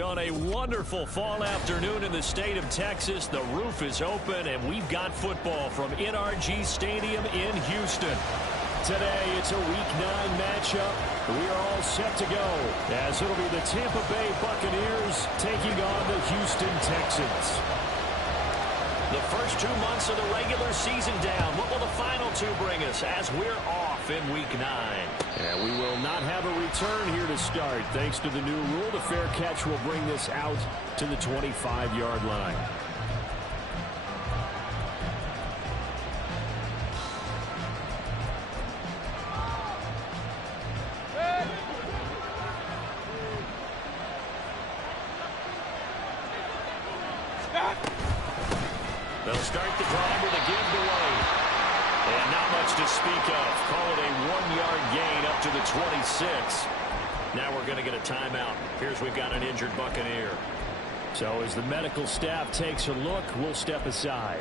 On a wonderful fall afternoon in the state of Texas, the roof is open, and we've got football from NRG Stadium in Houston. Today, it's a Week 9 matchup. We are all set to go, as it'll be the Tampa Bay Buccaneers taking on the Houston Texans. The first 2 months of the regular season down. What will the final 2 bring us as we're off in Week 9? And we will not have a return here to start. Thanks to the new rule, the fair catch will bring this out to the 25-yard line. They'll start the drive with a giveaway. And not much to speak of. Call it a 1-yard gain up to the 26. Now we're going to get a timeout. Here's we've got an injured Buccaneer. So as the medical staff takes a look, we'll step aside.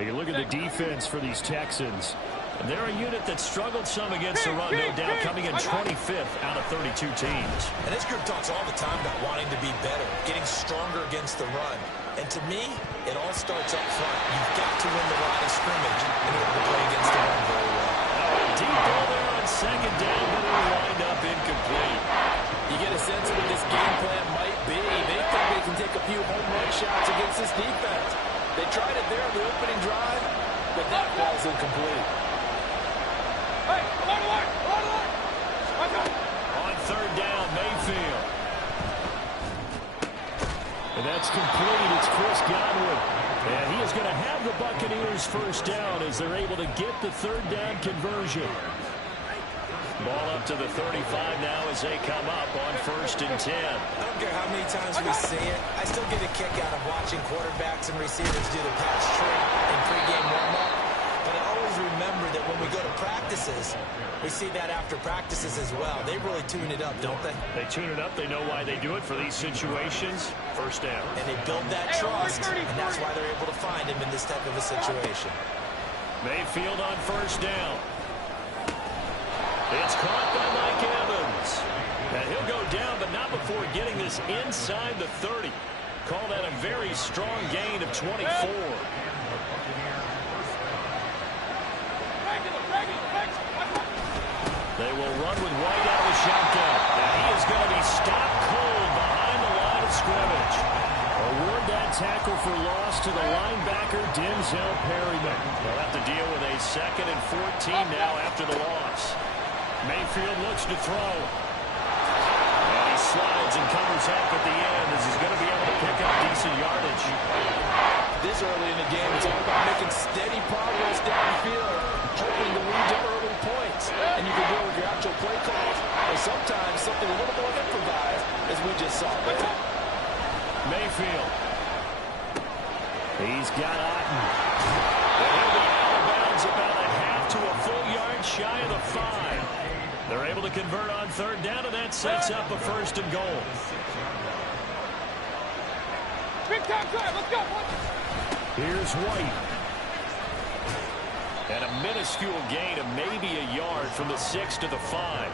You look at the defense for these Texans. They're a unit that struggled some against the run, no doubt, coming in 25th out of 32 teams. And this group talks all the time about wanting to be better, getting stronger against the run. And to me, it all starts up front. You've got to win the line of scrimmage in order to play against the run very well. Deep ball there on second down, but it'll wind up incomplete. You get a sense of what this game plan might be. They think they can take a few home run shots against this defense. They tried it there on the opening drive, but that ball's incomplete. Hey, along the line, along the line. On third down, Mayfield. And that's complete. It's Chris Godwin. And he is going to have the Buccaneers first down as they're able to get the third down conversion. Ball up to the 35 now as they come up on 1st and 10. I don't care how many times we see it. I still get a kick out of watching quarterbacks and receivers do the pass trick in pregame warm-up. But I always remember that when we go to practices, we see that after practices as well. They really tune it up, don't they? They tune it up. They know why they do it for these situations. First down. And they build that trust, and that's why they're able to find him in this type of a situation. Mayfield on first down. It's caught by Mike Evans. And he'll go down, but not before getting this inside the 30. Call that a very strong gain of 24. They will run with White out of the shotgun. And he is going to be stopped cold behind the line of scrimmage. Award that tackle for loss to the linebacker, Denzel Perryman. They'll have to deal with a 2nd and 14 now after the loss. Mayfield looks to throw. And he slides and covers up at the end as he's going to be able to pick up decent yardage. This early in the game, it's all about making steady progress downfield, hoping to lead to early points. And you can do it with your actual play calls, or sometimes something a little more improvised, as we just saw there. Mayfield. He's got Otten. And he'll be out of bounds about a half to a full yard shy of the 5. They're able to convert on third down, and that sets up a 1st and goal. Big time drive, let's go. Here's White. And a minuscule gain of maybe a yard from the 6 to the 5.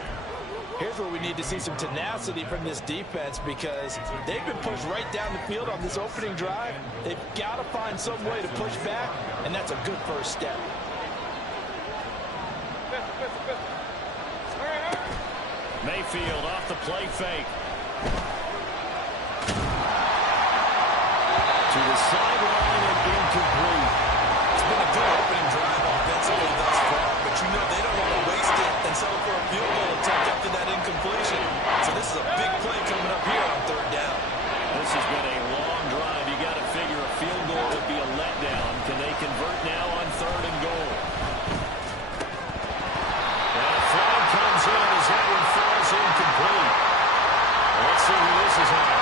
Here's where we need to see some tenacity from this defense, because they've been pushed right down the field on this opening drive. They've got to find some way to push back, and that's a good first step. Mayfield off the play fake. To the sideline and incomplete. It's been a good opening drive offensively thus far, but you know they don't want to waste it and settle for a field goal attempt after that incompletion. So this is a big play coming up here on third down. This has been a long drive. You got to figure a field goal would be a letdown. Can they convert now on 3rd and goal? And a flag comes in as that one falls incomplete. Let's see who this is on.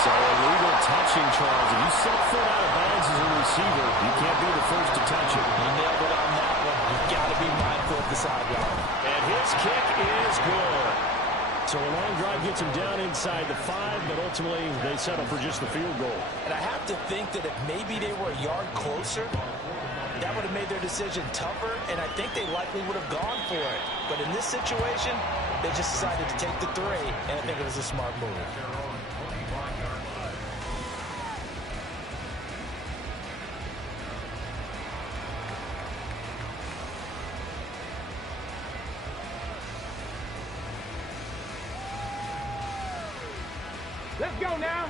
So illegal touching, Charles. If you set foot out of bounds as a receiver, you can't be the first to touch it. He nailed it on that one. You've got to be mindful of the sideline. And his kick is good. So a long drive gets him down inside the 5, but ultimately they settle for just the field goal. And I have to think that if maybe they were a yard closer, that would have made their decision tougher, and I think they likely would have gone for it. But in this situation, they just decided to take the 3, and I think it was a smart move. Let's go now.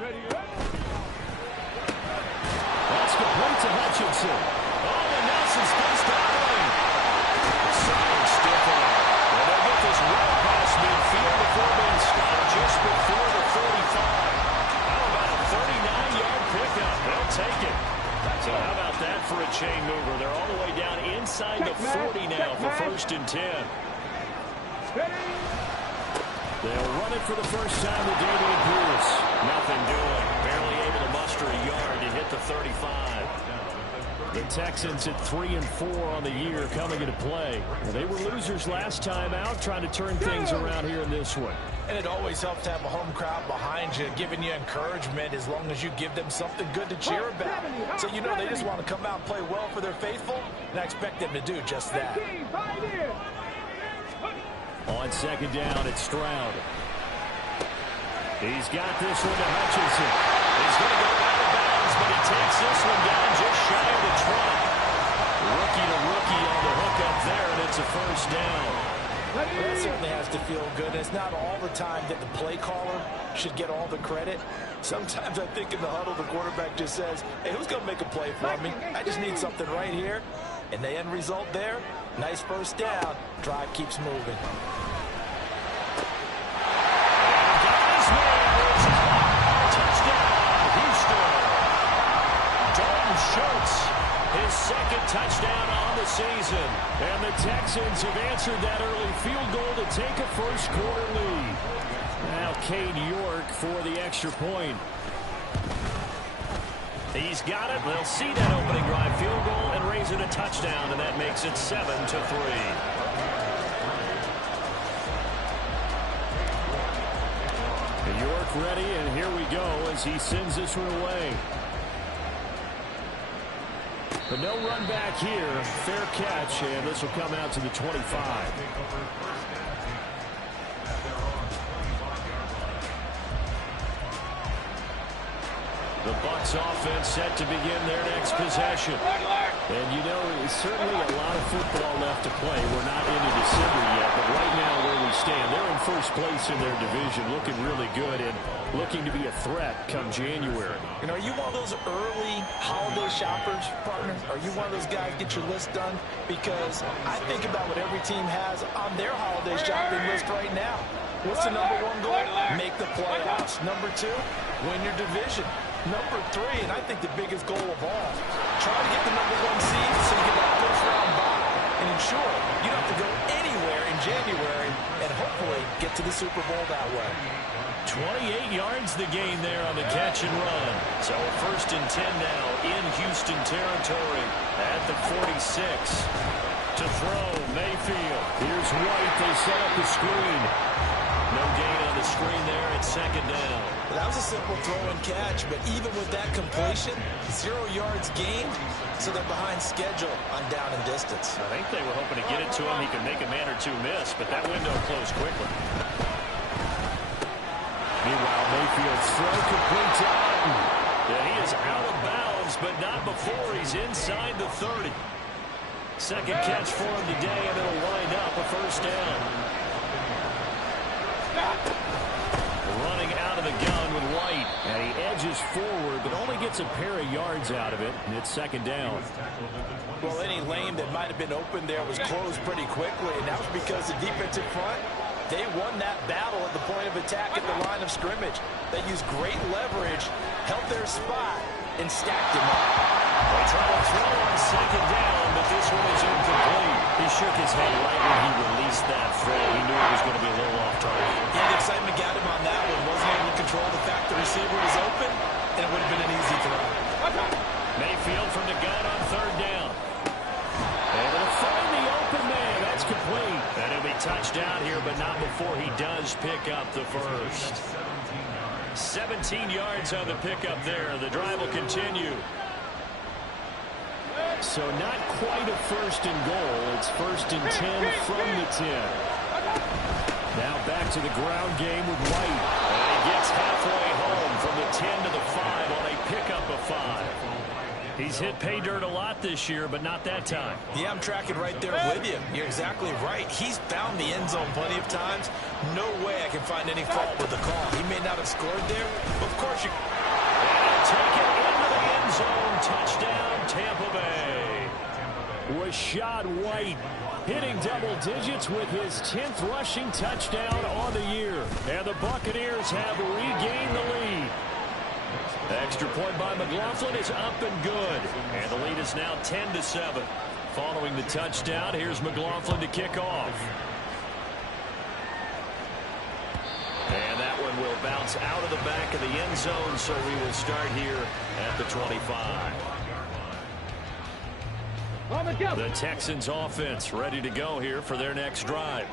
Ready up. That's complete to Hutchinson. Oh, and Nelson's face down. Solid stiff arm. Well, they'll get this well past midfield before being stopped just before the 45. How about a 39-yard pickup? They'll take it. So how about that for a chain mover? They're all the way down inside the 40 now for 1st and 10. They'll run it for the first time with Damian Pierce. Nothing doing. Barely able to muster a yard to hit the 35. The Texans at 3-4 on the year coming into play. Well, they were losers last time out, trying to turn things around here in this one. And it always helps to have a home crowd behind you, giving you encouragement as long as you give them something good to cheer about. So you know they just want to come out and play well for their faithful, and I expect them to do just that. On 2nd down, it's Stroud. He's got this one to Hutchinson. He's going to go out of bounds, but he takes this one down just shy of the 20. Rookie to rookie on the hook up there, and it's a 1st down. That certainly has to feel good. It's not all the time that the play caller should get all the credit. Sometimes I think in the huddle, the quarterback just says, hey, who's going to make a play for me? I just need something right here. And the end result there, nice 1st down. Drive keeps moving. His 2nd touchdown on the season. And the Texans have answered that early field goal to take a 1st quarter lead. Now Cade York for the extra point. He's got it. They'll see that opening drive field goal and raise it a touchdown, and that makes it 7-3. York ready, and here we go as he sends this one away. But no run back here. Fair catch, and this will come out to the 25. The Bucs offense set to begin their next possession. And you know, certainly a lot of football left to play. We're not into December yet, but right now where we stand, they're in 1st place in their division, looking really good and looking to be a threat come January. You know, are you one of those early holiday shoppers, partner? Are you one of those guys get your list done? Because I think about what every team has on their holiday shopping list right now. What's the #1 goal? Make the playoffs. #2, win your division. #3, and I think the biggest goal of all, try to get the #1 seed so you get that first-round bye and ensure you don't have to go anywhere in January and hopefully get to the Super Bowl that way. 28 yards the gain there on the catch and run. So 1st and 10 now in Houston territory at the 46. To throw, Mayfield. Here's White. They set up the screen. No gain on the screen there at 2nd down. That was a simple throw and catch, but even with that completion, 0 yards gained, so they're behind schedule on down and distance. I think they were hoping to get it to him. He could make a man or two miss, but that window closed quickly. Meanwhile, Mayfield's throw complete to Allen. Yeah, he is out of bounds, but not before he's inside the 30. 2nd catch for him today, and it'll wind up a 1st down. Running out of the gun with White, and he edges forward, but only gets a pair of yards out of it, and it's 2nd down. Well, any lane that might have been open there was closed pretty quickly, and that was because the defensive front, they won that battle at the point of attack at the line of scrimmage. They used great leverage, held their spot, and stacked him up. They try to throw on 2nd down, but this one is incomplete. He shook his head right when he released that throw. He knew it was going to be a little off target. Yeah, the excitement got him on that one. Wasn't able to control the fact the receiver was open, and it would have been an easy throw. Mayfield from the gun on 3rd down. Able to find the open man. That's complete. And he'll be touched down here, but not before he does pick up the 1st. 17 yards on the pickup there. The drive will continue. So not quite a 1st and goal. It's 1st and 10 from the 10. Now back to the ground game with White. And he gets halfway home from the 10 to the 5 on a pickup of 5. He's hit pay dirt a lot this year, but not that time. Yeah, I'm tracking right there with you. You're exactly right. He's found the end zone plenty of times. No way I can find any fault with the call. He may not have scored there, but of course you... And take it into the end zone. Touchdown, Tampa Bay. Rashad White hitting double digits with his 10th rushing touchdown on the year. And the Buccaneers have regained the lead. Extra point by McLaughlin is up and good. And the lead is now 10-7. Following the touchdown, here's McLaughlin to kick off. And that one will bounce out of the back of the end zone, so we will start here at the 25. The Texans offense ready to go here for their next drive.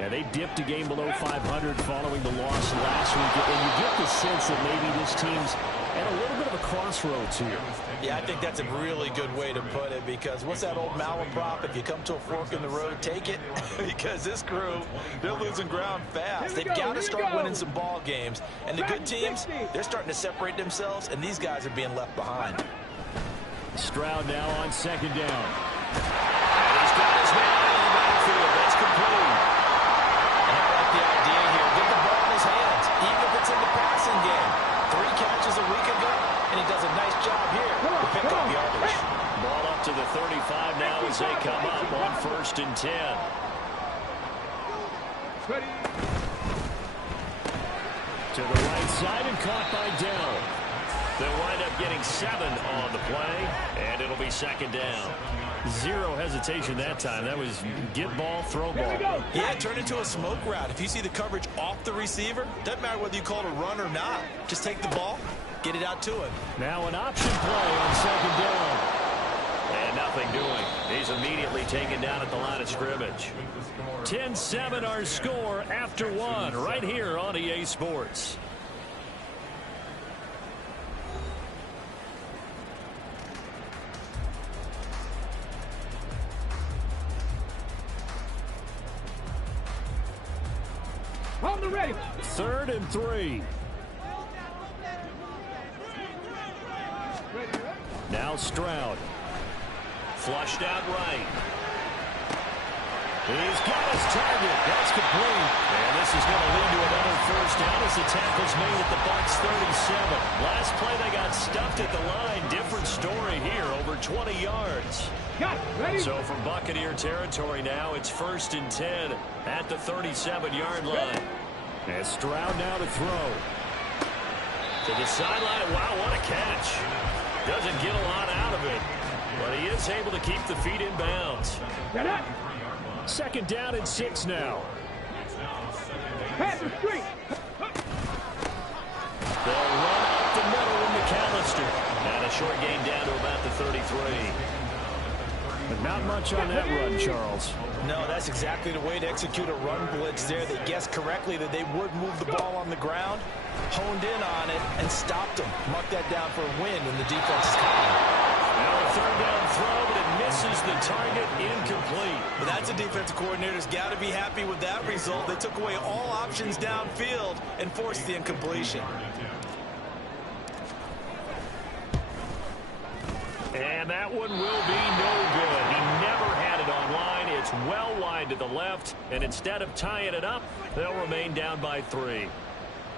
Yeah, they dipped a game below 500 following the loss last week, and you get the sense that maybe this team's at a little bit of a crossroads here. Yeah, I think that's a really good way to put it, because what's that old malaprop? If you come to a fork in the road, take it. Because this crew, they're losing ground fast. They've got to start winning some ball games. And the good teams, they're starting to separate themselves, and these guys are being left behind. Stroud now on second down. And he's got his man out of the backfield. That's complete. And I like the idea here. Get the ball in his hands, even if it's in the passing game. 3 catches a week ago, and he does a nice job here to pick up yardage. Ball up to the 35 now as they come up on 1st and 10. To the right side and caught by Dell. They'll wind up getting 7 on the play, and it'll be 2nd down. Zero hesitation that time. That was get ball, throw ball. Yeah, turn into a smoke route. If you see the coverage off the receiver, doesn't matter whether you call it a run or not. Just take the ball, get it out to him. Now an option play on 2nd down. And nothing doing. He's immediately taken down at the line of scrimmage. 10-7 our score after 1 right here on EA Sports. On the ready. 3rd and 3. Now Stroud. Flushed out right. He's got his target. That's complete. And this is going to lead to another 1st down as the tackle's made at the Bucs 37. Last play they got stuffed at the line. Different story here. Over 20 yards. Got it. Ready. So from Buccaneer territory now, it's 1st and 10 at the 37-yard line. And Stroud now to throw. To the sideline. Wow, what a catch. Doesn't get a lot out of it, but he is able to keep the feet in bounds. 2nd down and 6 now. Pass the street. They'll run up the middle with McAllister. And a short gain down to about the 33. But not much on that run, Charles. No, that's exactly the way to execute a run blitz there. They guessed correctly that they would move the ball on the ground, honed in on it, and stopped them. Mark that down for a win in the defense's column. Now a 3rd down throw, but it misses the target, incomplete. But that's a defensive coordinator's got to be happy with that result. They took away all options downfield and forced the incompletion. And that one will be no good. He never had it on line. It's well wide to the left, and instead of tying it up, they'll remain down by 3.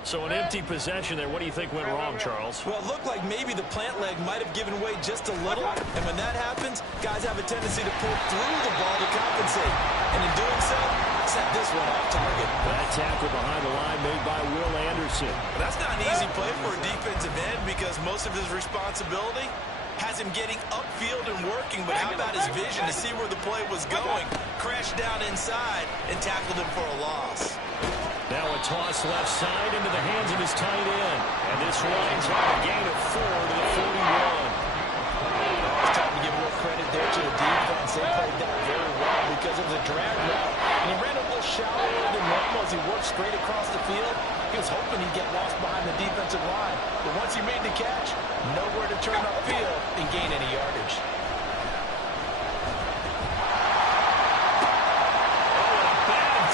So an empty possession there. What do you think went wrong, Charles? Well, it looked like maybe the plant leg might have given way just a little, and when that happens, guys have a tendency to pull through the ball to compensate. And in doing so, set this one off target. That tackle behind the line made by Will Anderson. But that's not an easy play for a defensive end, because most of his responsibility has him getting upfield and working, but how about his vision to see where the play was going? Crashed down inside and tackled him for a loss. Now a toss left side into the hands of his tight end. And this winds up a gain of 4 to the 41. It's time to give more credit there to the defense. They played that very well because it was a drag route. And he ran a little shallower than normal as he worked straight across the field. He was hoping he'd get lost behind the defensive line. But once he made the catch, nowhere to turn upfield and gain any yardage.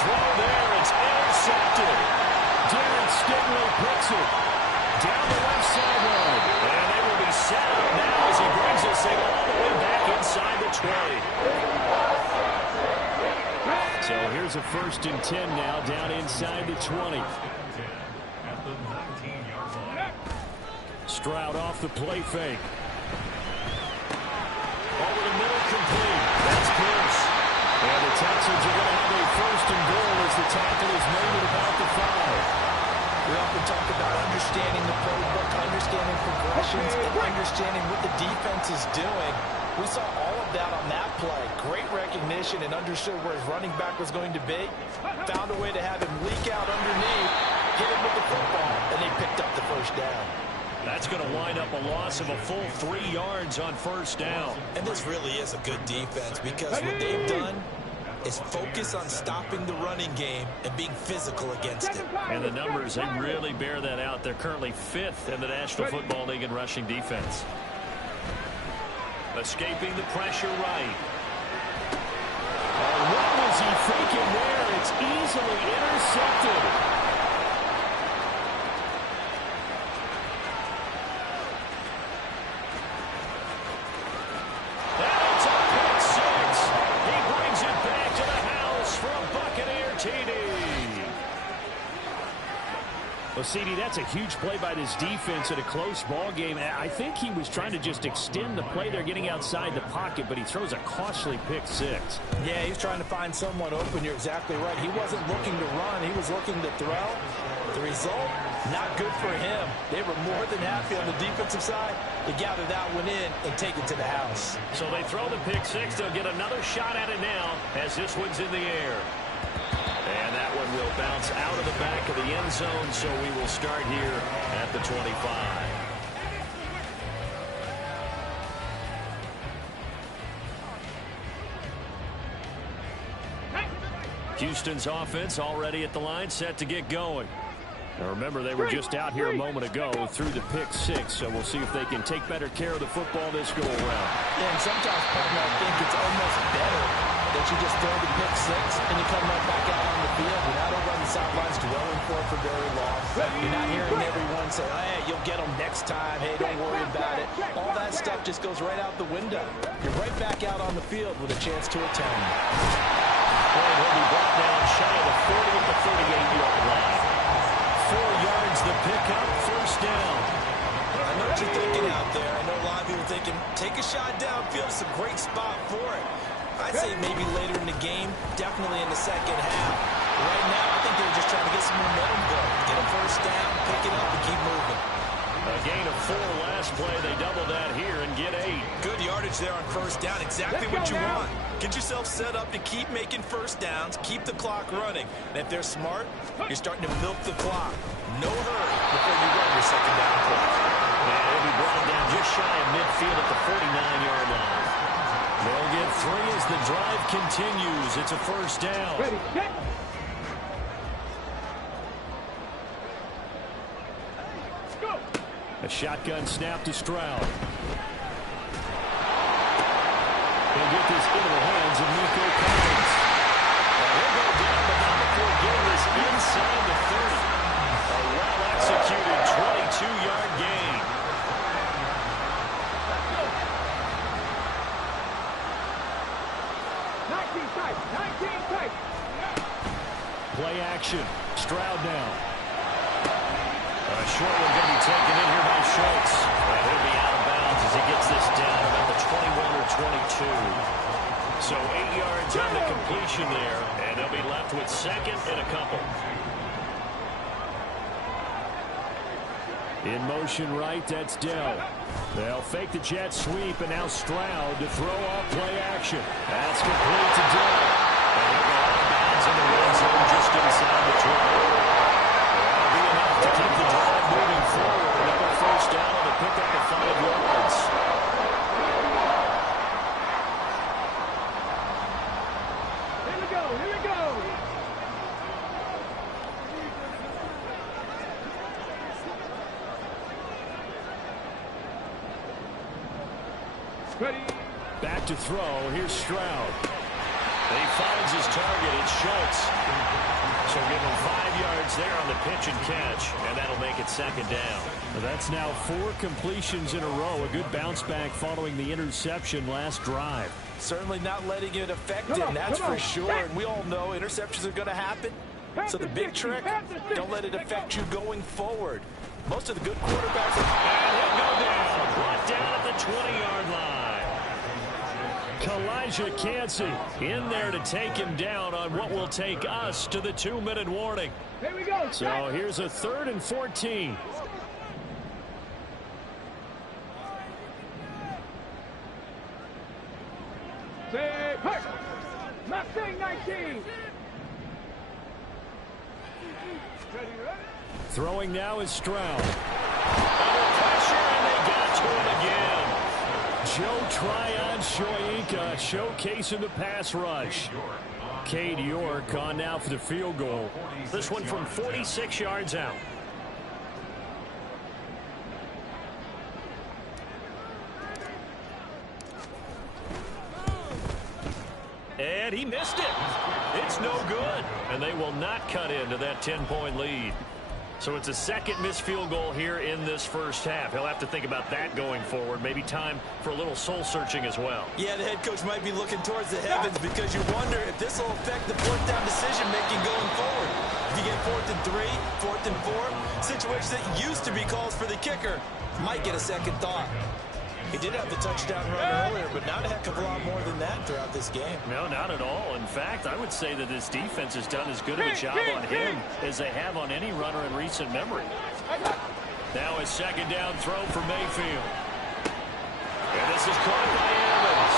Throw there, it's intercepted. Darren Stingley picks it down the left sideline. And they will be set up now as he brings it So here's a 1st and 10 now, down inside the 20. Stroud off the play fake. Over the middle, complete. That's close. And the Texans are going to have a 1st and goal as the tackle is made at about the 5. We often talk about understanding the playbook, understanding progressions, and understanding what the defense is doing. We saw all of that on that play. Great recognition and understood where his running back was going to be. Found a way to have him leak out underneath, hit him with the football, and they picked up the 1st down. That's going to wind up a loss of a full 3 yards on 1st down. And this really is a good defense because what they've done is focus on stopping the running game and being physical against it. And the numbers, they really bear that out. They're currently 5th in the National Football League in rushing defense. Escaping the pressure right. Oh, what was he thinking there? It's easily intercepted. Well, CD, that's a huge play by this defense in a close ball game. I think he was trying to just extend the play. They're getting outside the pocket, but he throws a costly pick 6. Yeah, he's trying to find someone open. You're exactly right. He wasn't looking to run. He was looking to throw. The result, not good for him. They were more than happy on the defensive side to gather that one in and take it to the house. So they throw the pick 6. They'll get another shot at it now as this one's in the air. And that one will bounce out of the back of the end zone, so we will start here at the 25. Houston's offense already at the line, set to get going. Now remember, they were just out here a moment ago through the pick 6, so we'll see if they can take better care of the football this go around. Yeah, and sometimes, partner, I think it's almost better that you just throw the pick 6 and you come right back out on the field. You're not over on the sidelines dwelling for it for very long. You're not hearing everyone say, hey, you'll get them next time. Hey, don't worry about it. All that stuff just goes right out the window. You're right back out on the field with a chance to atone. Well, he'll be brought down shy of the 40 at the 38-yard line. 4 yards the pickup, 1st down. I know what you're thinking out there. I know a lot of people are thinking, take a shot downfield. It's a great spot for it. I'd say maybe later in the game, definitely in the second half. Right now, I think they're just trying to get some momentum going. Get a 1st down, pick it up, and keep moving. A gain of 4 last play. They double that here and get 8. Good yardage there on 1st down. Exactly what you want. Get yourself set up to keep making 1st downs, keep the clock running. And if they're smart, you're starting to milk the clock. No hurry before you run your 2nd down play. And he'll be brought down just shy of midfield at the 49-yard line. They'll get 3 as the drive continues. It's a 1st down. Ready, get. Go. A shotgun snap to Stroud. He'll get this into the hands of Nico Collins. He'll go down, but not before getting this inside the 30. A well-executed 22-yard gain. Play action. Stroud now. A short one going to be taken in here by Schultz. And he'll be out of bounds as he gets this down about the 21 or 22. So 8 yards on the completion there, and they'll be left with 2nd and a couple. In motion right, that's Dell. They'll fake the jet sweep, and now Stroud to throw off play action. That's complete to Dell. And he'll go out of bounds in the red zone just inside the 20. That'll be enough to keep the drive moving forward. Another 1st down to pick up the 5 yards. Here we go, here we go. Ready. Back to throw. Here's Stroud. He finds his target. It's Schultz. So give him 5 yards there on the pitch and catch, and that'll make it second down. Well, that's now 4 completions in a row. A good bounce back following the interception last drive. Certainly not letting it affect him, that's for sure. And we all know interceptions are going to happen. So the big trick, don't let it affect you going forward. Most of the good quarterbacks and he'll go down. Brought down at the 20-yard line. Kalijah Cansey in there to take him down on what will take us to the 2-minute warning. Here we go. So here's a 3rd and 14. Say, hey! Mustang 19! Throwing now is Stroud. Under pressure, and they got to him again. Joe Tryon-Shoyinka showcasing the pass rush. Cade York on now for the field goal. This one from 46 yards out. And he missed it. It's no good. And they will not cut into that 10-point lead. So it's a second missed field goal here in this first half. He'll have to think about that going forward. Maybe time for a little soul-searching as well. Yeah, the head coach might be looking towards the heavens because you wonder if this will affect the fourth down decision-making going forward. If you get 4th and 3, 4th and 4, situations that used to be calls for the kicker might get a second thought. He did have the touchdown run earlier, but not a heck of a lot more than that throughout this game. No, not at all. In fact, I would say that this defense has done as good of a job on him as they have on any runner in recent memory. Now a second down throw for Mayfield. And this is caught by Evans.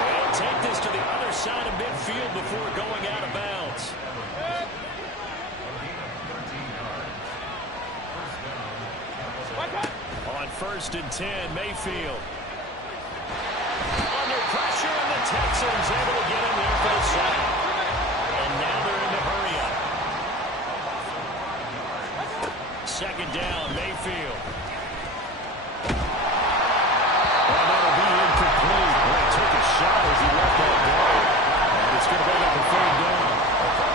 They'll take this to the other side of midfield before going out of bounds. On 1st and 10, Mayfield. Under pressure, and the Texans able to get him there for the sack. And now they're in the hurry up. Second down, Mayfield. And that'll be incomplete. Well, he took a shot as he let that go. And it's going to bring up a 3rd down.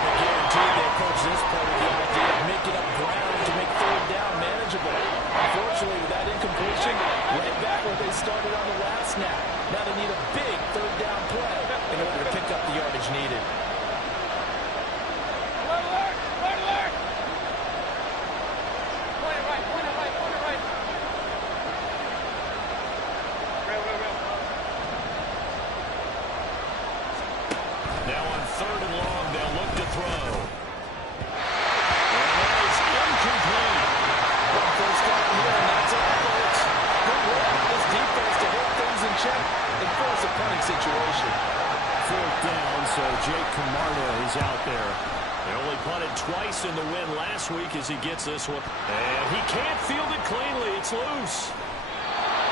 I guarantee they approach this play with the idea of making up ground to make 3rd down manageable. Unfortunately, with that incompletion, right back where they started on the last snap. Now they need a big 3rd down play in order to pick up the yardage needed. Right alert! Right alert! Point it right, point it right, point it right. Real. Now on 3rd and long, they'll look to throw. And that is incomplete. First down here, and that's all, folks. Good work by this defense to hold things in check and force a punting situation. 4th down, so Jake Camarda is out there. They only punted twice in the win last week as he gets this one. And he can't field it cleanly. It's loose.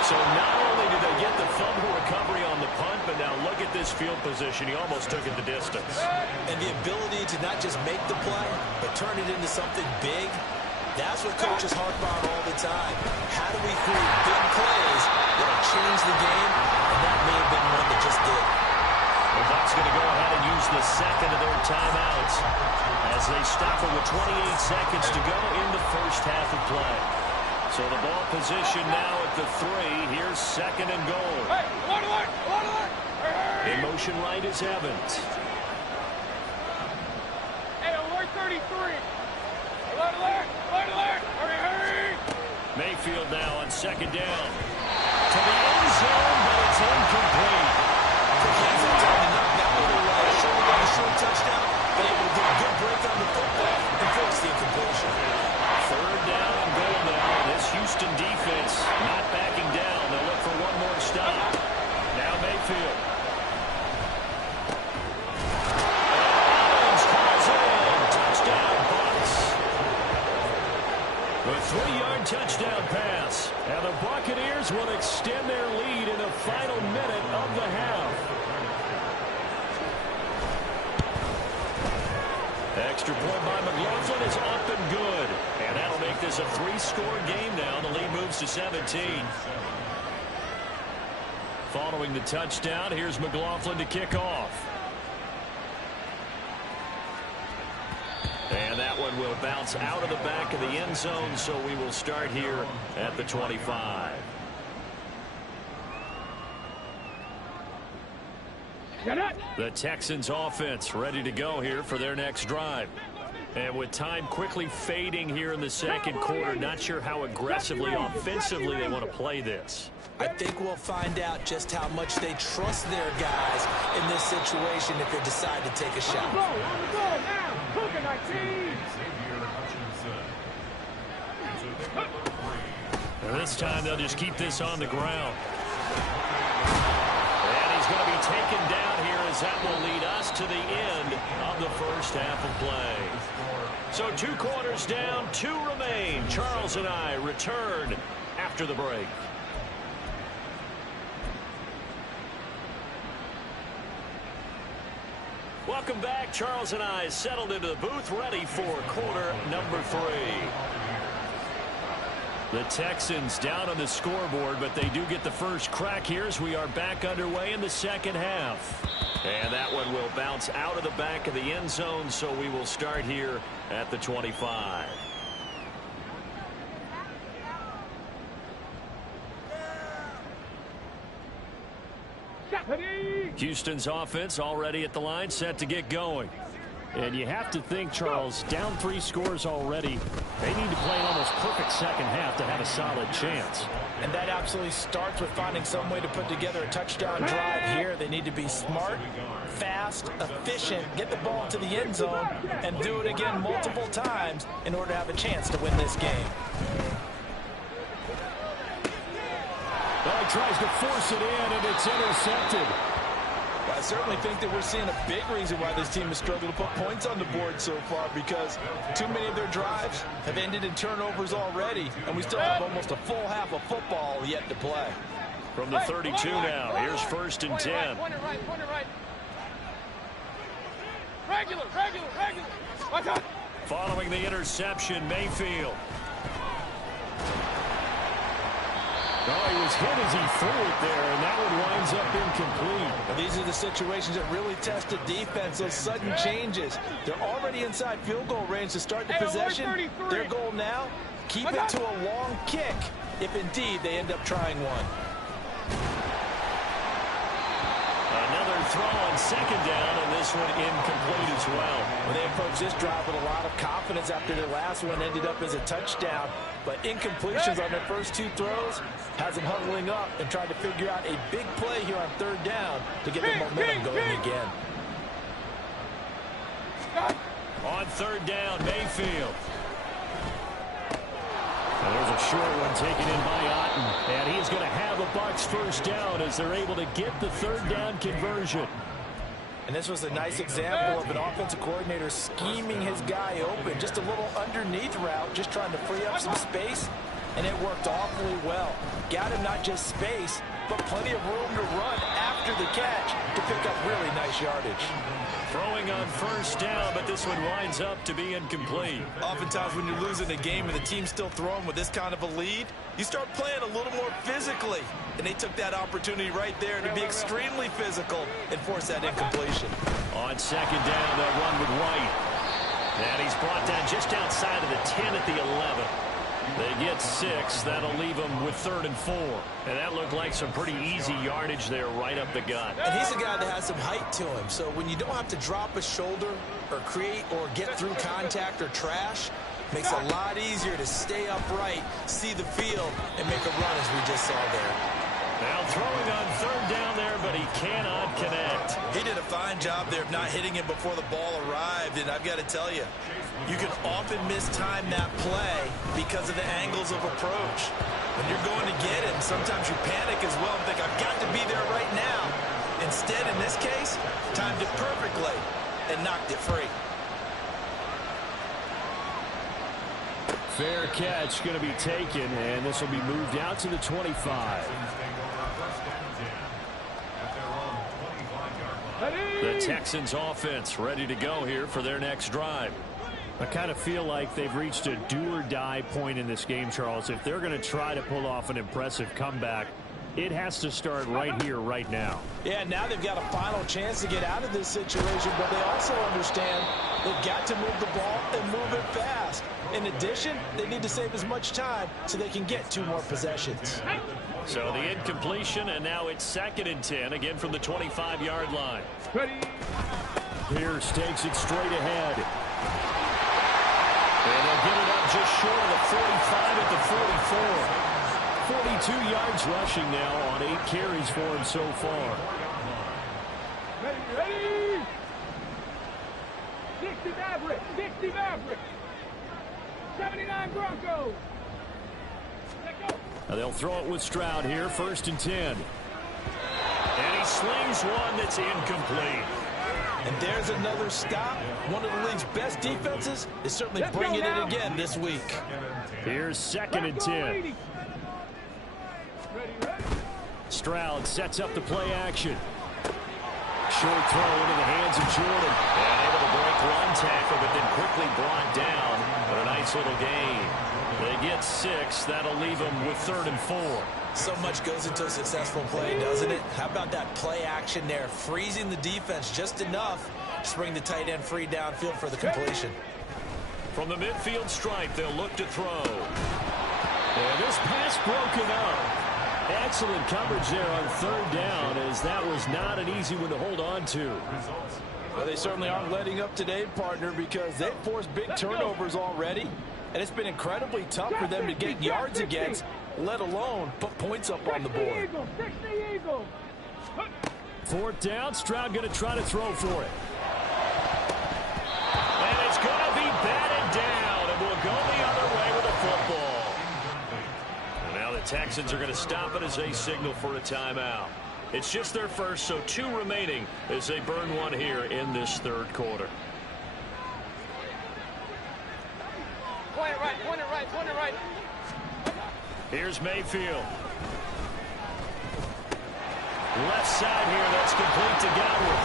So not only did they get the fumble recovery on the punt, but now look at this field position. He almost took it the distance. And the ability to not just make the play, but turn it into something big. That's what coaches harp on all the time. How do we create big plays that'll change the game? And that may have been one that just did. The Bucs going to go ahead and use the second of their timeouts as they stop it with 28 seconds to go in the first half of play. So the ball position now at the 3. Here's 2nd and goal. Hey, alert, alert, alert, alert! In motion right is Evans. Hey, alert 33! Alert, alert, alert, alert! Hurry! Mayfield now on 2nd down. To the end zone, but it's incomplete. He's in time to knock that one away. Showing got a short touchdown, but able to get a good break on the football and force the incompletion. 3rd down and goal now. This Houston defense not backing down. They'll look for one more stop. Now Mayfield. Evans calls in. Touchdown, Bucs. A 3-yard touchdown pass. And the Buccaneers will extend their lead in the final minute of the half. Extra point by McLaughlin is up and good. And that'll make this a 3-score game now. The lead moves to 17. Following the touchdown, here's McLaughlin to kick off. one will bounce out of the back of the end zone, so we will start here at the 25. The Texans offense ready to go here for their next drive. And with time quickly fading here in the second quarter, not sure how aggressively, offensively they want to play this. I think we'll find out just how much they trust their guys in this situation if they decide to take a shot. And this time they'll just keep this on the ground. And he's going to be taken down here as that will lead us to the end of the first half of play. So 2 quarters down, 2 remain. Charles and I return after the break. Welcome back. Charles and I settled into the booth, ready for quarter number 3. The Texans down on the scoreboard, but they do get the first crack here as we are back underway in the second half. And that one will bounce out of the back of the end zone, so we will start here at the 25. Houston's offense already at the line, set to get going. And you have to think, Charles, down 3 scores already. They need to play an almost perfect second half to have a solid chance. And that absolutely starts with finding some way to put together a touchdown drive here. They need to be smart, fast, efficient, get the ball to the end zone, and do it again multiple times in order to have a chance to win this game. Well, he tries to force it in, and it's intercepted. I certainly think that we're seeing a big reason why this team has struggled to put points on the board so far, because too many of their drives have ended in turnovers already, and we still have almost a full half of football yet to play. From the 32 now, here's 1st and 10. Point it right. Regular. Watch out. Following the interception, Mayfield. Oh, he was hit as he threw it there, and that one winds up incomplete. Well, these are the situations that really test the defense, those sudden changes. They're already inside field goal range to start the possession. Their goal now, keep it to a long kick, if indeed they end up trying one. Another throw on 2nd down, and this one incomplete as well. Well, they approached this drive with a lot of confidence after their last one ended up as a touchdown. But incompletions on their first 2 throws has them huddling up and trying to figure out a big play here on 3rd down to get the momentum going again. On 3rd down, Mayfield. And there's a short one taken in by Otten. And he's going to have a Bucs first down as they're able to get the 3rd down conversion. And this was a nice example of an offensive coordinator scheming his guy open. Just a little underneath route, just trying to free up some space. And it worked awfully well. Got him not just space, but plenty of room to run after the catch to pick up really nice yardage. Throwing on 1st down, but this one winds up to be incomplete. Oftentimes when you're losing a game and the team's still throwing with this kind of a lead, you start playing a little more physically. And they took that opportunity right there to be extremely physical and force that incompletion. On 2nd down, they'll run with White. And he's brought down just outside of the 10 at the 11. They get 6. That'll leave them with 3rd and 4. And that looked like some pretty easy yardage there right up the gut. And he's a guy that has some height to him. So when you don't have to drop a shoulder or create or get through contact or trash, makes it a lot easier to stay upright, see the field, and make a run as we just saw there. Now throwing on 3rd down there, but he cannot connect. He did a fine job there of not hitting him before the ball arrived, and I've got to tell you, you can often mistime that play because of the angles of approach. When you're going to get him, sometimes you panic as well and think, I've got to be there right now. Instead, in this case, timed it perfectly and knocked it free. Fair catch going to be taken, and this will be moved out to the 25. The Texans offense ready to go here for their next drive. I kind of feel like they've reached a do-or-die point in this game, Charles. If they're going to try to pull off an impressive comeback, It has to start right here, right now. Yeah, now they've got a final chance to get out of this situation, but they also understand they've got to move the ball and move it fast. In addition, they need to save as much time so they can get 2 more possessions. So the incompletion, and now it's 2nd and 10, again from the 25-yard line. Pierce takes it straight ahead. And they'll get it up just short of the 45 at the 44. 42 yards rushing now on 8 carries for him so far. Ready! 60 Maverick! 60 Maverick! 79 Broncos! Now they'll throw it with Stroud here, 1st and 10. And he slings one that's incomplete. And there's another stop. One of the league's best defenses is certainly bringing it again this week. Here's 2nd and 10. Stroud sets up the play action. Short throw into the hands of Jordan. And able to break one tackle, but then quickly brought down. But a nice little gain. They get 6. That'll leave them with 3rd and 4. So much goes into a successful play, doesn't it? How about that play action there? Freezing the defense just enough to bring the tight end free downfield for the completion. From the midfield stripe, they'll look to throw. And this pass broken up. Excellent coverage there on 3rd down, as that was not an easy one to hold on to. Well, they certainly aren't letting up today, partner, because they've forced big turnovers already. And it's been incredibly tough for them to get yards against, let alone put points up on the board. 4th down, Stroud going to try to throw for it. And it's going to be batted down, and we'll go the other way with the football. And now the Texans are going to stop it as they signal for a timeout. It's just their first, so 2 remaining as they burn one here in this 3rd quarter. Point it right, point it right, point it right. Here's Mayfield. Left side here, that's complete to Godwin.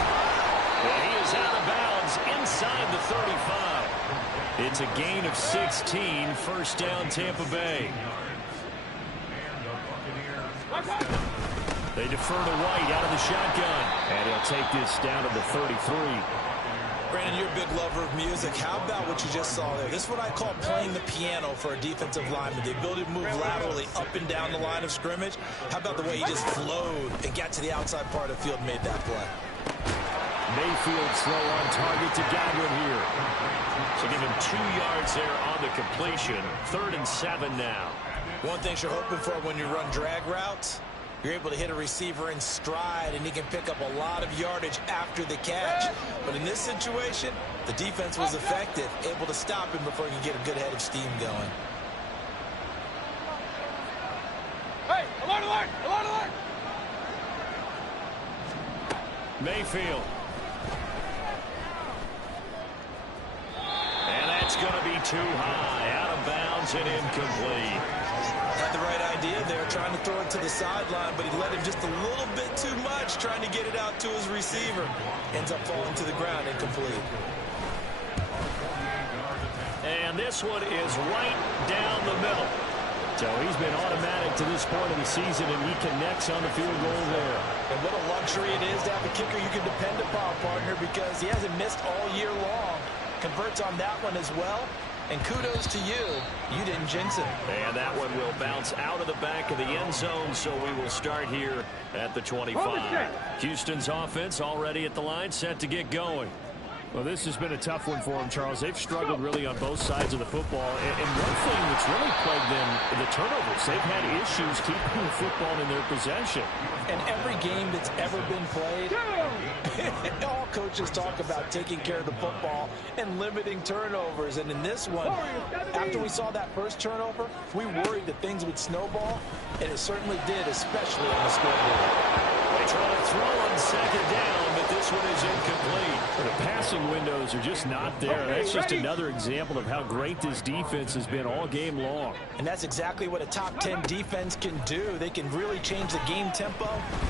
And he is out of bounds inside the 35. It's a gain of 16, 1st down Tampa Bay. They defer to White out of the shotgun. And he'll take this down to the 33. Brandon, you're a big lover of music. How about what you just saw there? This is what I call playing the piano for a defensive lineman. The ability to move laterally up and down the line of scrimmage. How about the way he just flowed and got to the outside part of the field and made that play? Mayfield's throw on target to Godwin here. So give him 2 yards there on the completion. 3rd and 7 now. One thing you're hoping for when you run drag routes, you're able to hit a receiver in stride, and he can pick up a lot of yardage after the catch. But in this situation, the defense was effective, able to stop him before he could get a good head of steam going. Hey, alert, alert, alert, alert! Mayfield. And that's going to be too high. Out of bounds and incomplete. Had the right idea there, trying to throw it to the sideline, but he let him just a little bit too much, trying to get it out to his receiver. Ends up falling to the ground, incomplete. And this one is right down the middle. So he's been automatic to this point of the season, and he connects on the field goal there. And what a luxury it is to have a kicker you can depend upon, partner, because he hasn't missed all year long. Converts on that one as well. And kudos to you. You didn't jinx him. And that one will bounce out of the back of the end zone, so we will start here at the 25. Houston's offense already at the line, set to get going. Well, this has been a tough one for them, Charles. They've struggled really on both sides of the football. And one thing that's really plagued them, the turnovers. They've had issues keeping the football in their possession. And every game that's ever been played, all coaches talk about taking care of the football and limiting turnovers. And in this one, after we saw that first turnover, we worried that things would snowball, and it certainly did, especially on the scoreboard. They try to throw on 2nd down, but this one is incomplete. The passing windows are just not there. That's just another example of how great this defense has been all game long. And that's exactly what a top 10 defense can do. They can really change the game tempo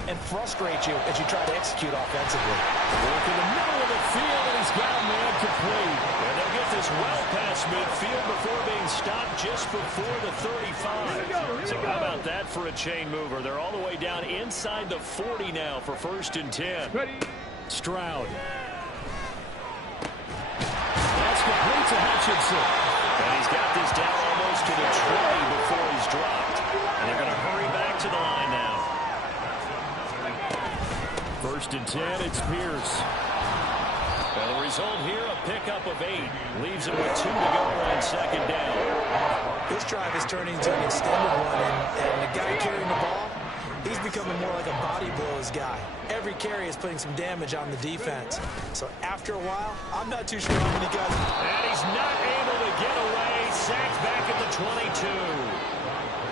and frustrate you as you try to execute offensively. Work in the middle of the field, and he's got a man complete. And they'll get this well past across midfield before being stopped just before the 35. So how about that for a chain mover? They're all the way down inside the 40 now for 1st and 10. Stroud. That's complete to Hutchinson. And he's got this down almost to the 20 before he's dropped. And they're going to hurry back to the line now. 1st and 10, it's Pierce. Well, the result here, a pickup of 8. Leaves him with 2 to go on 2nd down. This drive is turning into an extended one, and the guy carrying the ball, he's becoming more like a body blows guy. Every carry is putting some damage on the defense. So after a while, I'm not too sure how many guys... And he's not able to get away. Sacked back at the 22.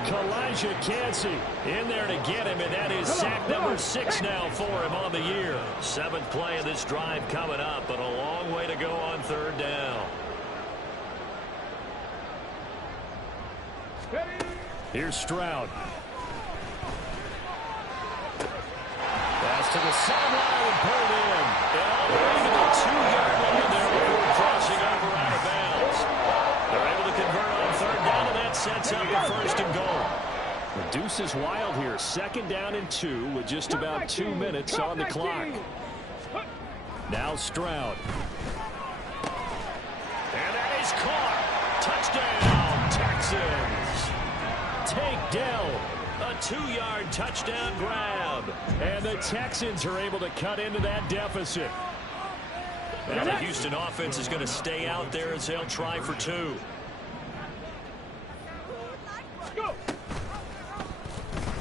Kalijah Cansey in there to get him, and that is sack number 6 now for him on the year. 7th play of this drive coming up, but a long way to go on 3rd down. Here's Stroud. Pass to the sideline and pulled in. And all the way to the 2-yard line there before crossing over out of bounds. They're able to convert on 3rd down, and that sets up a 1st and goal. The deuce is wild here. 2nd down and 2 with just about 2 minutes on the clock. Now Stroud. And that is caught. Touchdown, Texans. Take Dell. A 2-yard touchdown grab. And the Texans are able to cut into that deficit. Now the Houston offense is going to stay out there as they'll try for 2.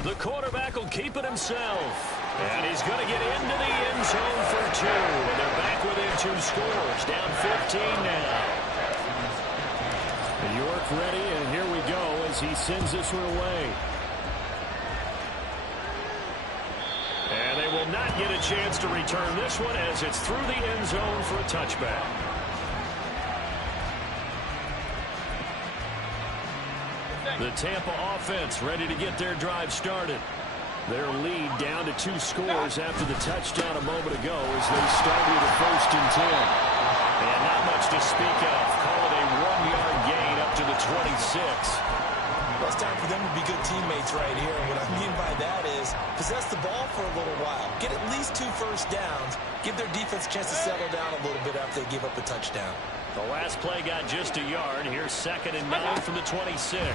The quarterback will keep it himself. And he's going to get into the end zone for 2. And they're back within 2 scores. Down 15 now. New York ready, and here we go as he sends this one away. And they will not get a chance to return this one as it's through the end zone for a touchback. The Tampa offense ready to get their drive started. Their lead down to 2 scores after the touchdown a moment ago as they started at 1st and 10. And not much to speak of. Call it a 1-yard gain up to the 26. Well, it's time for them to be good teammates right here. And what I mean by that is possess the ball for a little while. Get at least 2 first downs. Give their defense a chance to settle down a little bit after they give up a touchdown. The last play got just a yard. Here's 2nd and 9 from the 26.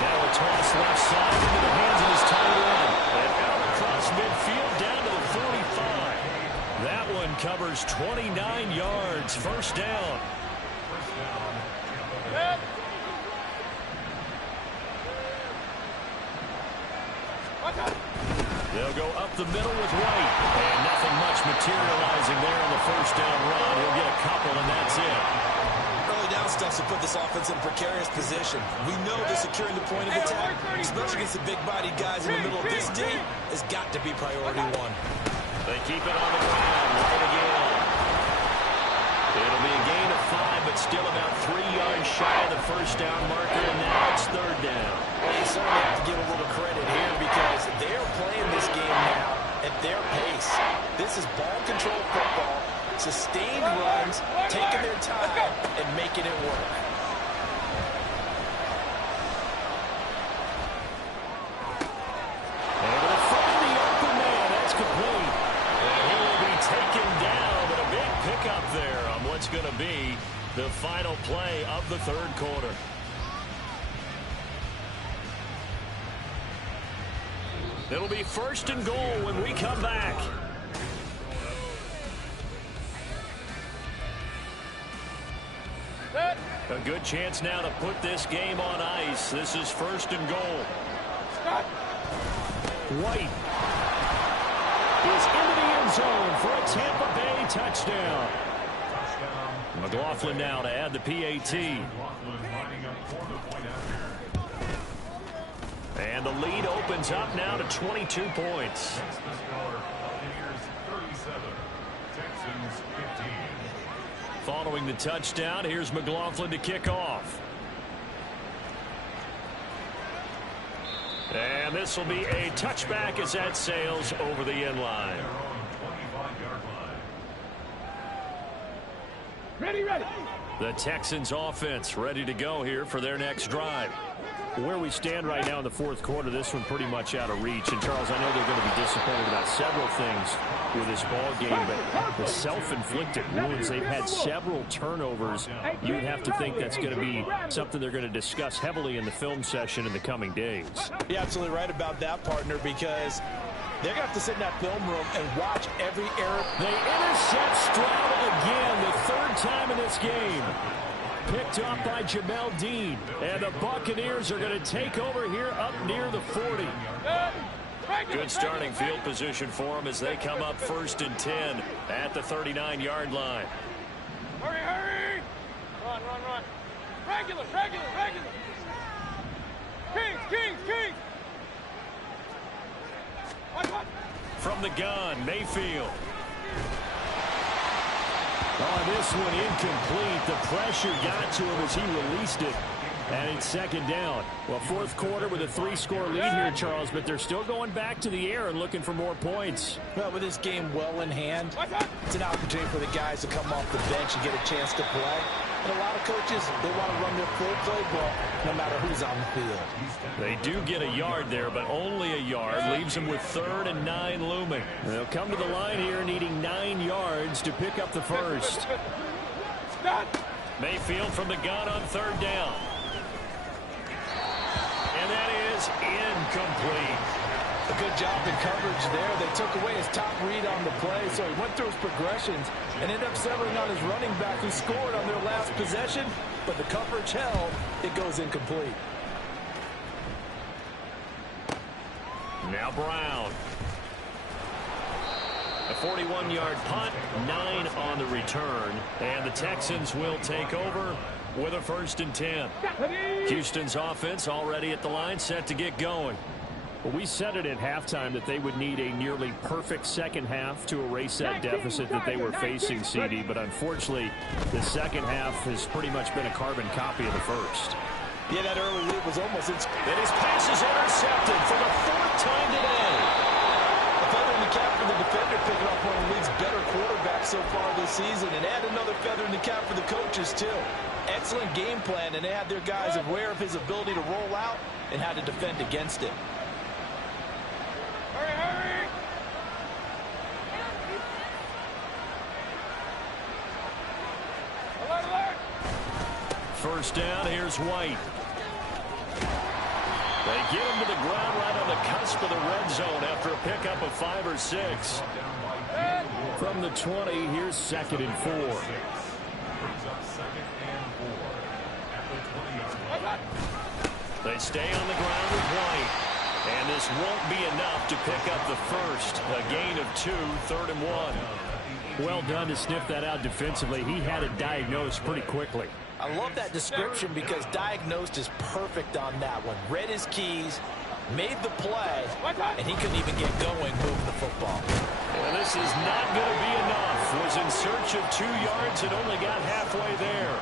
Now a toss left side into the hands of his tight end. And out across midfield down to the 45. That one covers 29 yards. 1st down. They'll go up the middle with White. And nothing much materializing there on the 1st down run. He'll get a couple, and that's it. Early down stuff to put this offense in a precarious position. We know that securing the point of attack, especially against the big-bodied guys in the middle of this team, has got to be priority 1. They keep it on the ground. Right again. It'll be a gain of 5, but still about 3 yards shy of the 1st down marker, and now it's 3rd down. Well, you certainly have to give a little credit here because they're playing this game now at their pace. This is ball control football, sustained runs, taking their time, and making it work. Able to find the open man. That's complete. And he will be taken down, but a big pickup there on what's going to be the final play of the 3rd quarter. It'll be 1st and goal when we come back. A good chance now to put this game on ice. This is 1st and goal. White is into the end zone for a Tampa Bay touchdown. McLaughlin now to add the PAT. And the lead opens up now to 22 points. Following the touchdown, here's McLaughlin to kick off. And this will be a touchback as that sails over the end line. Ready, ready. The Texans offense ready to go here for their next drive. Where we stand right now in the fourth quarter, this one pretty much out of reach. And, Charles, I know they're going to be disappointed about several things with this ball game, but the self-inflicted wounds, they've had several turnovers. You would have to think that's going to be something they're going to discuss heavily in the film session in the coming days. You're absolutely right about that, partner, because they're going to have to sit in that film room and watch every error. They intercept Stroud again, the third time in this game. Picked off by Jamel Dean. And the Buccaneers are going to take over here up near the 40. Good starting field position for them as they come up 1st and 10 at the 39-yard line. Hurry, hurry. Run, run, run. Regular, regular, regular. Kings, Kings, Kings. What? From the gun, Mayfield. Oh, this one incomplete. The pressure got to him as he released it. And it's 2nd down. Well, fourth quarter with a 3-score lead here, Charles, but they're still going back to the air and looking for more points. Well, with this game well in hand, it's an opportunity for the guys to come off the bench and get a chance to play. And a lot of coaches, they want to run their full playbook no matter who's on the field. They do get a yard there, but only a yard. Leaves them with 3rd and 9 looming. They'll come to the line here needing 9 yards to pick up the first. Mayfield from the gun on 3rd down. And that is incomplete. A good job in coverage there. They took away his top read on the play, so he went through his progressions and ended up settling on his running back who scored on their last possession, but the coverage held. It goes incomplete. Now Brown. A 41-yard punt, 9 on the return, and the Texans will take over with a 1st and 10. Houston's offense already at the line, set to get going. Well, we said it at halftime that they would need a nearly perfect second half to erase that deficit that they were facing, CD, but unfortunately, the second half has pretty much been a carbon copy of the first. Yeah, that early lead was almost... And his pass is intercepted for the 4th time today. A feather in the cap for the defender, picking up one of the league's better quarterbacks so far this season, and add another feather in the cap for the coaches, too. Excellent game plan, and they had their guys aware of his ability to roll out and how to defend against it. Hurry, hurry. Alert, alert. 1st down, here's White. They get him to the ground right on the cusp of the red zone after a pickup of 5 or 6. From the 20, here's 2nd and 4. They stay on the ground with White. And this won't be enough to pick up the first. A gain of 2, 3rd and 1. Well done to sniff that out defensively. He had it diagnosed pretty quickly. I love that description because diagnosed is perfect on that one. Read his keys, made the play, and he couldn't even get going moving the football. And this is not going to be enough. Was in search of 2 yards and only got halfway there.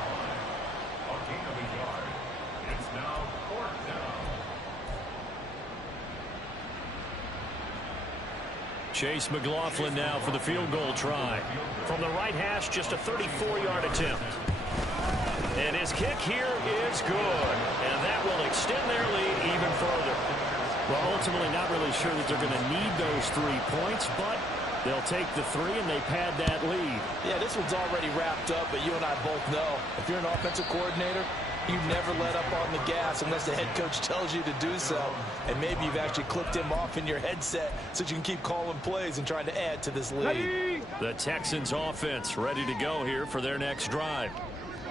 Chase McLaughlin now for the field goal try. From the right hash, just a 34-yard attempt. And his kick here is good. And that will extend their lead even further. Well, ultimately not really sure that they're going to need those 3 points, but they'll take the 3 and they pad that lead. Yeah, this one's already wrapped up, but you and I both know if you're an offensive coordinator, you never let up on the gas unless the head coach tells you to do so. And maybe you've actually clicked him off in your headset so you can keep calling plays and trying to add to this lead. The Texans offense ready to go here for their next drive.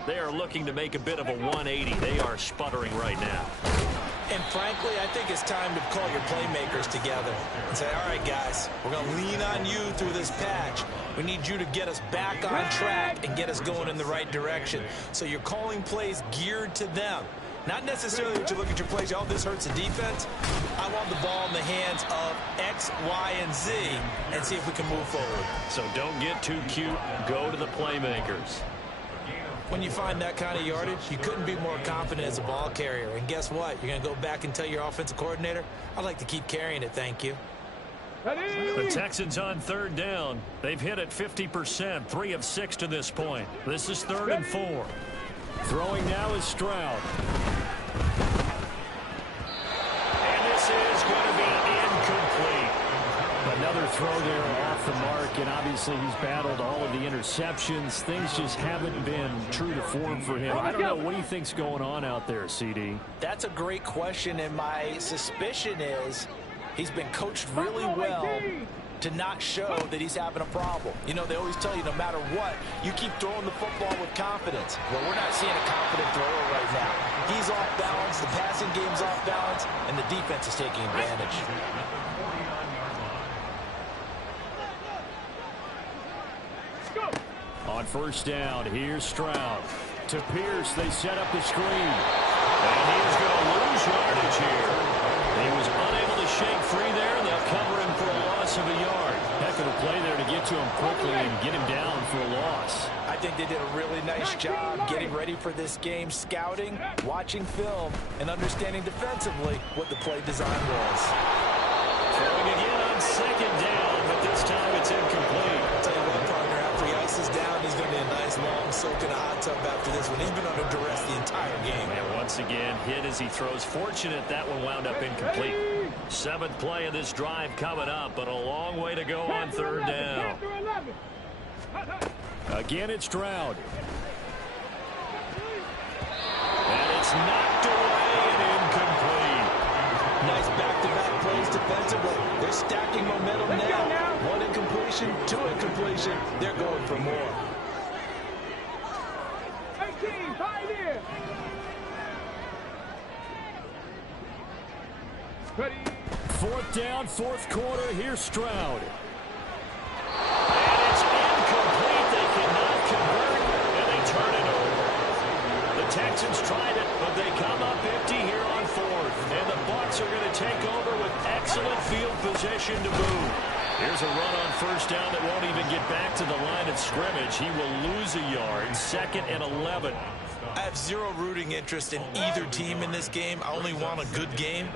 They are looking to make a bit of a 180. They are sputtering right now. And frankly, I think it's time to call your playmakers together and say, all right, guys, we're going to lean on you through this patch. We need you to get us back on track and get us going in the right direction. So you're calling plays geared to them. Not necessarily that you look at your plays, oh, this hurts the defense. I want the ball in the hands of X, Y, and Z and see if we can move forward. So don't get too cute. Go to the playmakers. When you find that kind of yardage, you couldn't be more confident as a ball carrier. And guess what? You're going to go back and tell your offensive coordinator, I'd like to keep carrying it, thank you. The Texans on third down. They've hit it 50%, 3 of 6 to this point. This is 3rd and 4. Throwing now is Stroud. And this is going to be incomplete. Another throw there off the mark, and obviously he's battled all of the interceptions. Things just haven't been true to form for him. I don't know. What do you think's going on out there, CD? That's a great question, and my suspicion is he's been coached really well to not show that he's having a problem. You know, they always tell you no matter what, you keep throwing the football with confidence. Well, we're not seeing a confident thrower right now. He's off balance, the passing game's off balance, and the defense is taking advantage. On first down, here's Stroud. To Pierce, they set up the screen. And he is going to lose yardage here. He was unable to shake free there. They'll cover him for a loss of a yard. Heck of a play there to get to him quickly and get him down for a loss. I think they did a really nice job getting ready for this game, scouting, watching film, and understanding defensively what the play design was. Throwing again on second down, but this time it's incomplete. I'll tell you what, partner, after he ices down, he's going to be a nice long soak in a hot tub after this one. He's been under duress the entire game. And once again, hit as he throws. Fortunate that one wound up incomplete. 7th play of this drive coming up, but a long way to go on third down. Again, it's Stroud. And it's knocked away and incomplete. Nice back-to-back plays defensively. They're stacking momentum now. 1 incompletion, 2 incompletion. They're going for more. 18, pioneer. Ready. 4th down, 4th quarter. Here's Stroud. And it's incomplete. They cannot convert, and they turn it over. The Texans tried it, but they come up empty here on 4th. And the Bucs are going to take over with excellent field position to boot. Here's a run on first down that won't even get back to the line of scrimmage. He will lose a yard. 2nd and 11. I have zero rooting interest in either team in this game. I only want a good game.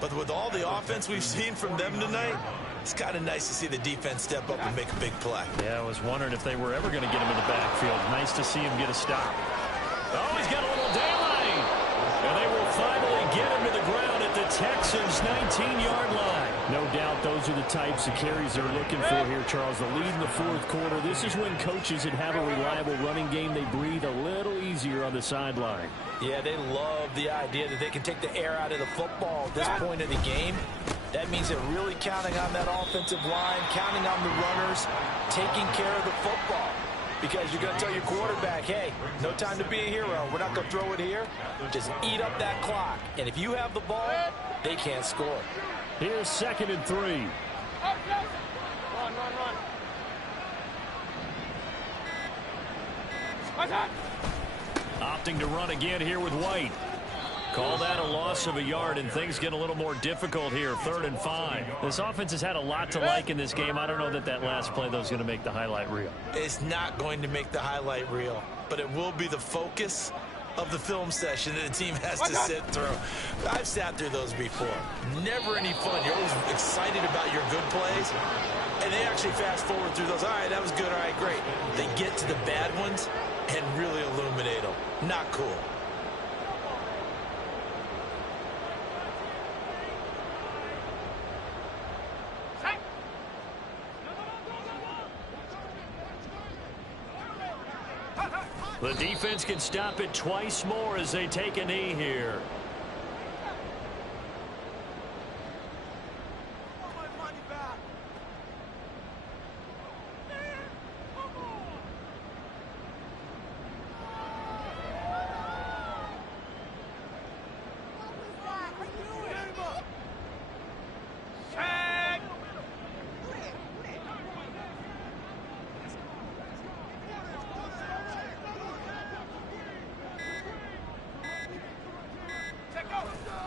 But with all the offense we've seen from them tonight, it's kind of nice to see the defense step up and make a big play. Yeah, I was wondering if they were ever going to get him in the backfield. Nice to see him get a stop. Oh, he's got a little daylight. And they will finally get him to the ground at the Texans' 19-yard line. No doubt those are the types of carries they're looking for here, Charles. The lead in the 4th quarter. This is when coaches that have a reliable running game, they breathe a little easier on the sideline. Yeah, they love the idea that they can take the air out of the football at this point of the game. That means they're really counting on that offensive line, counting on the runners, taking care of the football. Because you're going to tell your quarterback, hey, no time to be a hero. We're not going to throw it here. Just eat up that clock. And if you have the ball, they can't score. Here's 2nd and 3. Run. Opting to run again here with White. Call that a loss of a yard, and things get a little more difficult here. 3rd and 5. This offense has had a lot to like in this game. I don't know that last play, though, is going to make the highlight reel. It's not going to make the highlight reel, but it will be the focus of the film session that the team has to sit through. I've sat through those before. Never any fun. You're always excited about your good plays, and they actually fast forward through those. All right, that was good. All right, great. They get to the bad ones and really illuminate them. Not cool. The defense can stop it twice more as they take a knee here.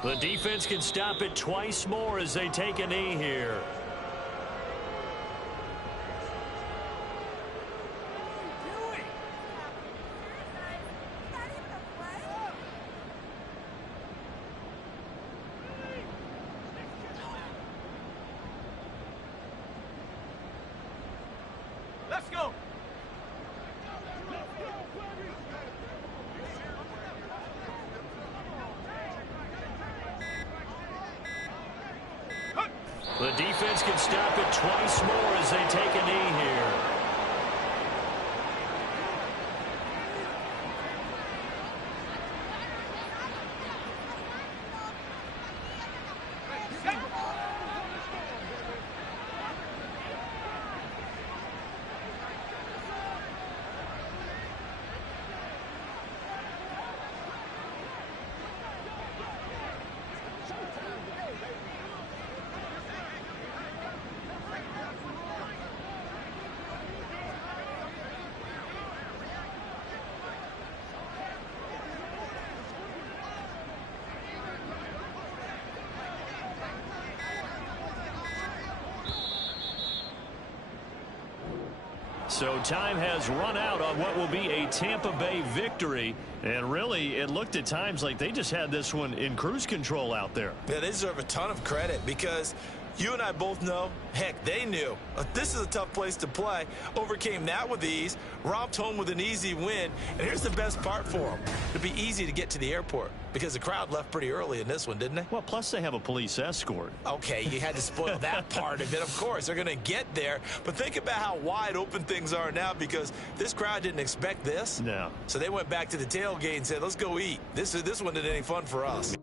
The defense can stop it twice more as they take a knee here. Let's go. The defense can stop it twice more as they take a knee here. So time has run out on what will be a Tampa Bay victory. And really, it looked at times like they just had this one in cruise control out there. Yeah, they deserve a ton of credit because you and I both know, heck, they knew. This is a tough place to play. Overcame that with ease, romped home with an easy win. And here's the best part for them. It'd be easy to get to the airport because the crowd left pretty early in this one, didn't they? Well, plus they have a police escort. Okay, you had to spoil that part of it. Of course, they're going to get there. But think about how wide open things are now because this crowd didn't expect this. No. So they went back to the tailgate and said, let's go eat. This one isn't any fun for us.